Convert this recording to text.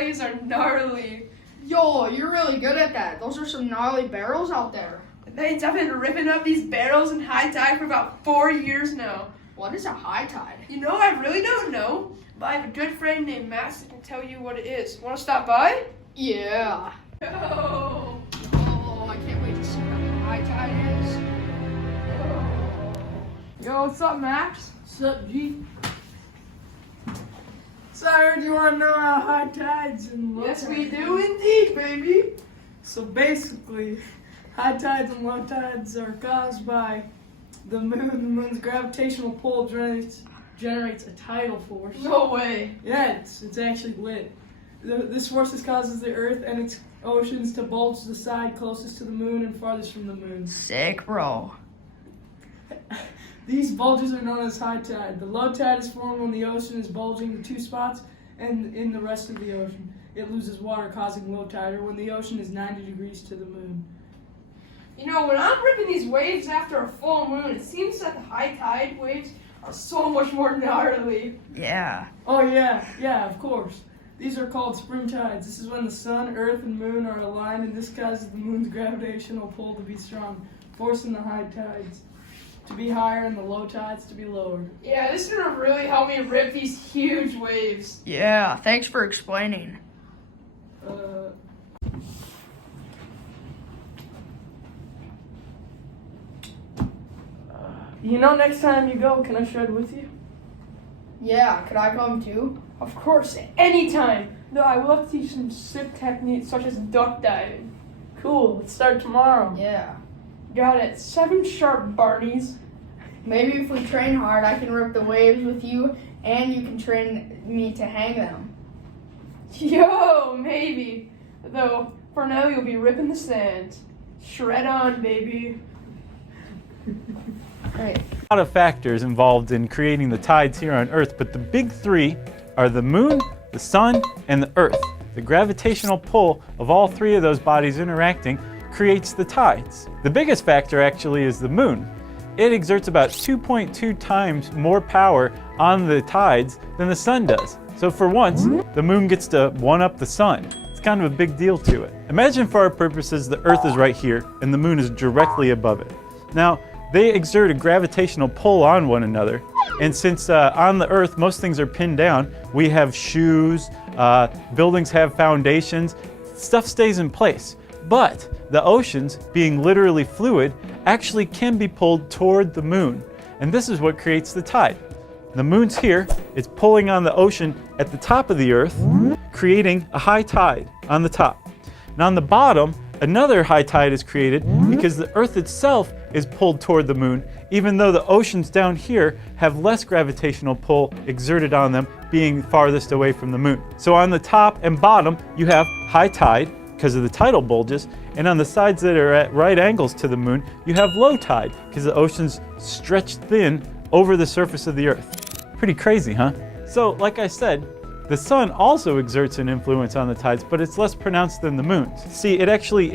waves are gnarly. Yo, you're really good at that. Those are some gnarly barrels out there. Thanks, I've been ripping up these barrels in high tide for about 4 years now. What is a high tide? You know, I really don't know, but I have a good friend named Max that can tell you what it is. Want to stop by? Yeah. Yo! Oh, I can't wait to see what a high tide is. Yo, what's up, Max? What's up, G? So I heard you want to know how high tides and low Yes, tides we do indeed, baby. So basically, high tides and low tides are caused by the moon. The moon's gravitational pull generates a tidal force. No way. Yeah, it's actually lit. This force causes the Earth and its oceans to bulge to the side closest to the moon and farthest from the moon. Sick, bro. These bulges are known as high tide. The low tide is formed when the ocean is bulging to two spots, and in the rest of the ocean, it loses water, causing low tide, or when the ocean is 90 degrees to the moon. You know, when I'm ripping these waves after a full moon, it seems that the high tide waves are so much more gnarly. Yeah. Oh yeah, of course. These are called spring tides. This is when the sun, earth, and moon are aligned, and this causes the moon's gravitational pull to be strong, forcing the high tides to be higher and the low tides to be lower. Yeah, this is gonna really help me rip these huge waves. Yeah, thanks for explaining. You know, next time you go, can I shred with you? Yeah, could I come too? Of course, anytime. Though I will have to teach some sick techniques such as duck diving. Cool, let's start tomorrow. Yeah. Got it. 7 sharp Barneys. Maybe if we train hard, I can rip the waves with you, and you can train me to hang them. Yo, maybe. Though, for now you'll be ripping the sand. Shred on, baby. Great. A lot of factors involved in creating the tides here on Earth, but the big three are the moon, the sun, and the Earth. The gravitational pull of all three of those bodies interacting creates the tides. The biggest factor actually is the moon. It exerts about 2.2 times more power on the tides than the sun does. So for once, the moon gets to one-up the sun. It's kind of a big deal to it. Imagine for our purposes the Earth is right here and the moon is directly above it. Now, they exert a gravitational pull on one another. And since on the Earth most things are pinned down, we have shoes, buildings have foundations, stuff stays in place. But the oceans, being literally fluid, actually can be pulled toward the moon. And this is what creates the tide. The moon's here, it's pulling on the ocean at the top of the Earth, creating a high tide on the top. And on the bottom, another high tide is created because the Earth itself is pulled toward the moon, even though the oceans down here have less gravitational pull exerted on them, being farthest away from the moon. So on the top and bottom, you have high tide because of the tidal bulges, and on the sides that are at right angles to the moon, you have low tide because the ocean's stretched thin over the surface of the Earth. Pretty crazy, huh? So, like I said, the sun also exerts an influence on the tides, but it's less pronounced than the moon's. See, it actually